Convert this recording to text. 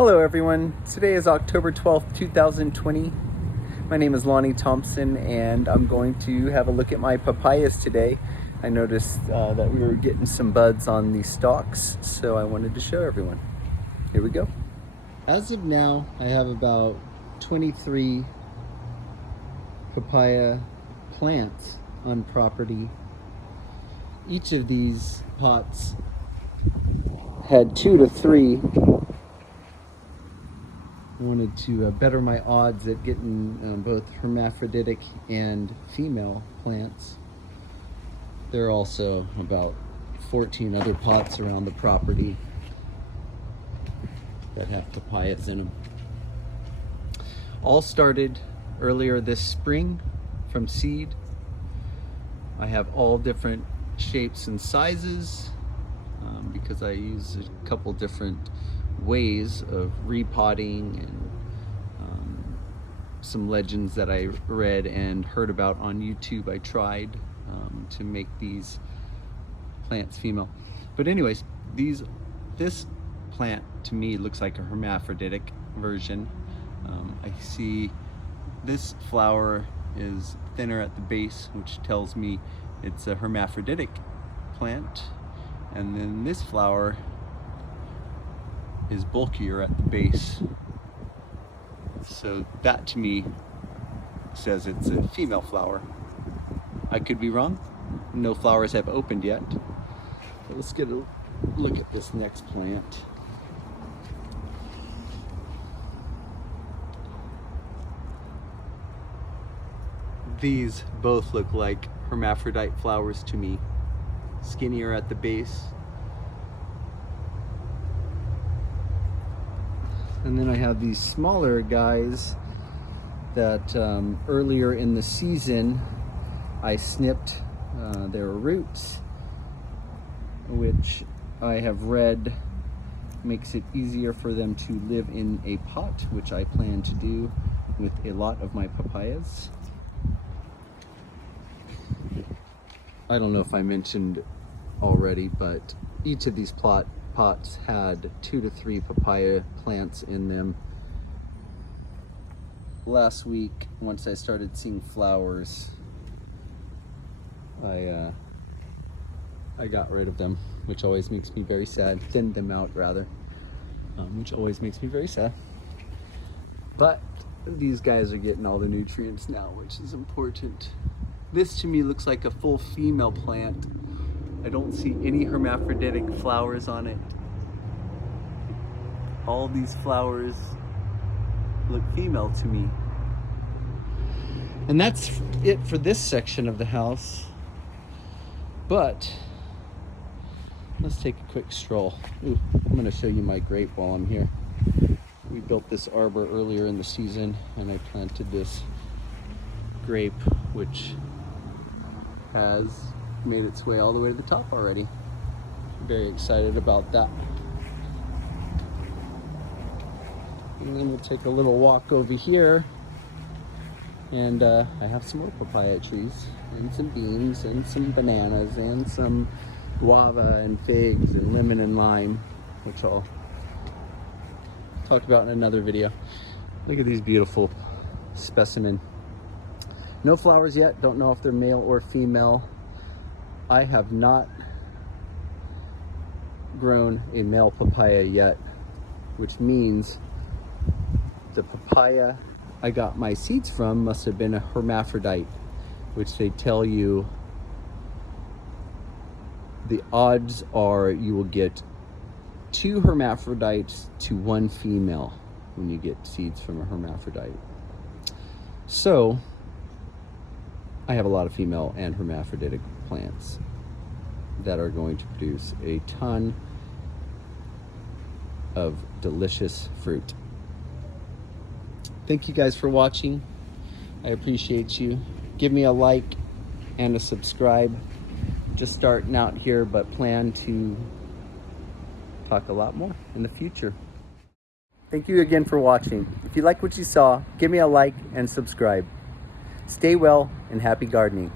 Hello everyone, today is October 12th, 2020. My name is Lonnie Thompson and I'm going to have a look at my papayas today. I noticed that we were getting some buds on these stalks, so I wanted to show everyone. Here we go. As of now, I have about 23 papaya plants on property. Each of these pots had 2 to 3. I wanted to better my odds at getting both hermaphroditic and female plants. There are also about 14 other pots around the property that have papayas in them. All started earlier this spring from seed. I have all different shapes and sizes because I use a couple different ways of repotting and some legends that I read and heard about on YouTube. I tried to make these plants female. But anyways, this plant to me looks like a hermaphroditic version. I see this flower is thinner at the base, which tells me it's a hermaphroditic plant, and then this flower is bulkier at the base. So that to me says it's a female flower. I could be wrong. No flowers have opened yet. But let's get a look at this next plant. These both look like hermaphrodite flowers to me. Skinnier at the base. And then I have these smaller guys that earlier in the season I snipped their roots, which I have read makes it easier for them to live in a pot, which I plan to do with a lot of my papayas. I don't know if I mentioned already, but each of these pots had 2 to 3 papaya plants in them. Last week, once I started seeing flowers, I got rid of them, which always makes me very sad. Thinned them out rather, which always makes me very sad. But these guys are getting all the nutrients now, which is important. This to me looks like a full female plant. I don't see any hermaphroditic flowers on it. All these flowers look female to me. And that's it for this section of the house. But let's take a quick stroll. Ooh, I'm gonna show you my grape while I'm here. We built this arbor earlier in the season and I planted this grape, which has made its way all the way to the top already. Very excited about that. And then we'll take a little walk over here, and I have some more papaya trees and some beans and some bananas and some guava and figs and lemon and lime, which I'll talk about in another video. Look at these beautiful specimen. No flowers yet, don't know if they're male or female. I have not grown a male papaya yet, which means the papaya I got my seeds from must have been a hermaphrodite, which they tell you the odds are you will get 2 hermaphrodites to 1 female when you get seeds from a hermaphrodite. So I have a lot of female and hermaphroditic plants that are going to produce a ton of delicious fruit. Thank you guys for watching. I appreciate you. Give me a like and a subscribe. Just starting out here, but plan to talk a lot more in the future. Thank you again for watching. If you like what you saw, give me a like and subscribe. Stay well and happy gardening.